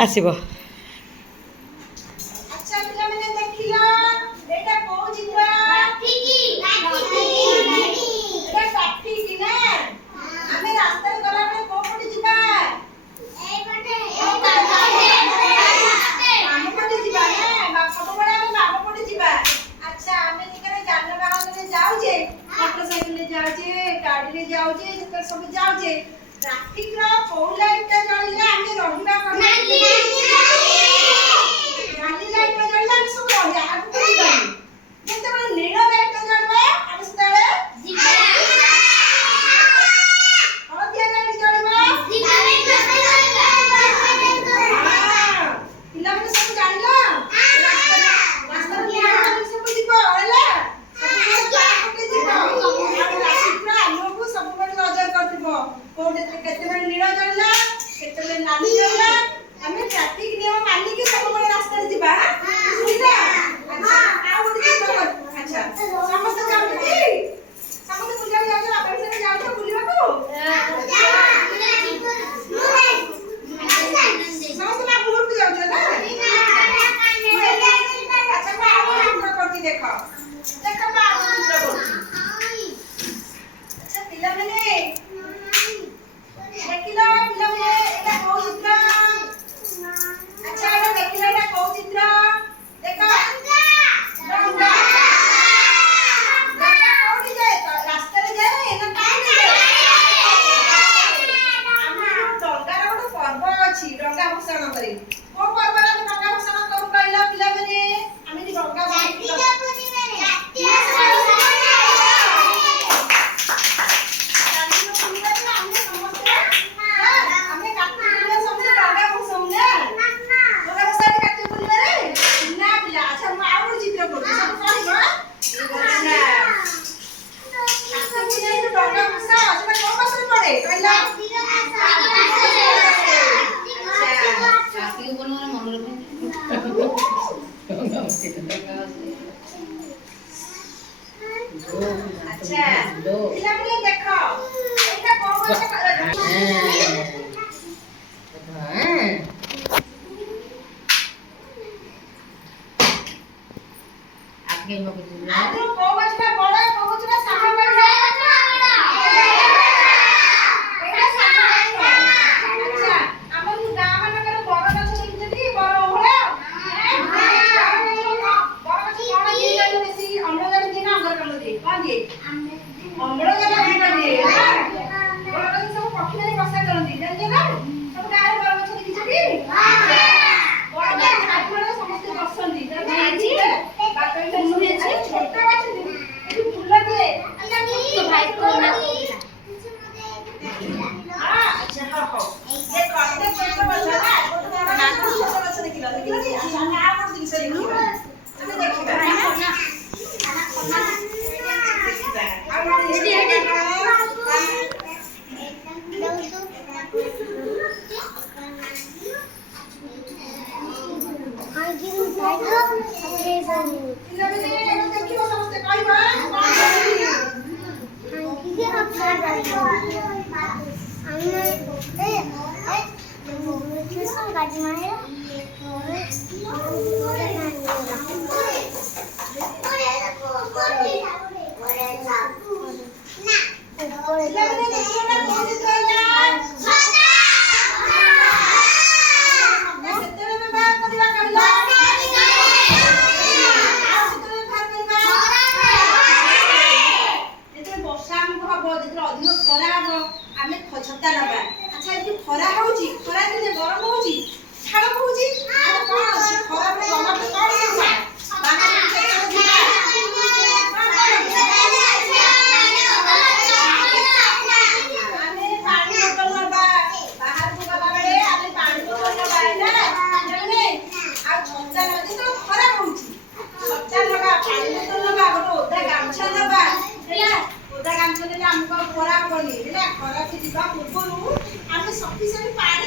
आसब गाड़ी जाऊे सब जाऊे ट्रैफिक रो को लाइट जळले आमे रहिबा कोन नाली लाइट जळले आमे सब रहिया आगु करिबानी जेते बळे नील लाइट जळबा आमे सदाळे जिबा हळदिया लाइट जळबा जिबा पिला मने सब जानिलो रास्ता रे सब जिबो होला कोटे केते बळे नील जळला केते बळे नाली जळला हमें ट्रैफिक नियम मानि के सब बळे रास्ता रे जिबा सुनिला अच्छा आ बोली के अच्छा समस्त जाउती समस्त बुलिया जाउ आपण से जाउ तो बुलिबा को समस्त ना बुलर को जाउ ना अच्छा मैं आ चित्र करती देखो देखो मैं आ चित्र करती अच्छा पिला मैंने देखिला पिला में एटा को चित्र अच्छा एटा देखिला एटा को चित्र देखो डंगा कोठी जाए तो रास्ता रे जाए ना काहे जाए हमरा डंगार गोटे पर्व अछि डंगा भसाण करी को पर्व रे डंगा भसाण करू कहला पिला माने आमे नि डंगा बाकी अच्छा पिला माने देखो एटा को आगे में कुछ आदि को बचना बड़ा को बचना सामने पर जाए एटा सामने अच्छा हमर गां मानकर बड़ गछ देखिछथि बड़ ओहळा बड़ गछ कोन दिले बेसी अम्लजान दिना अंगर कम दे कोन दे अम्लजान दिना दे बड़ गछ सब पक्षी ने बसा करंती जानि ना सब गां रे बड़ गछ देखिछथि बड़ गछ हाथ समस्त बसंती जानि बातरी मुहे छै छोटा गछ दे एठी फूल दे तो भाई को ना हां अच्छा हां हां ये कते छोटा गछ ना ना छोटा गछ देखिला देखिला कि सामने आ कोन दिन से देखिला तमे देखिबा ना छत्ता नबा अच्छा ये खरा होउची खरा दिने गरम होउची छाड़ होउची आ कोन अछि खरा पे गरम पे कोन होउची बाहर के दिबा आमे पानी बोतल नबा बाहर को गला बेले आमे पानी बोतल नबा ना जाने आ छत्ता नदी तो खरा होउची छत्ता नबा पानी बोतल नबा गोटे ओदा गामछा नबा हैला ओदा गामछा देले हमको खरा होनी हैला खरा के दिबा पूर्वरु आमे सफिशिएंट पानी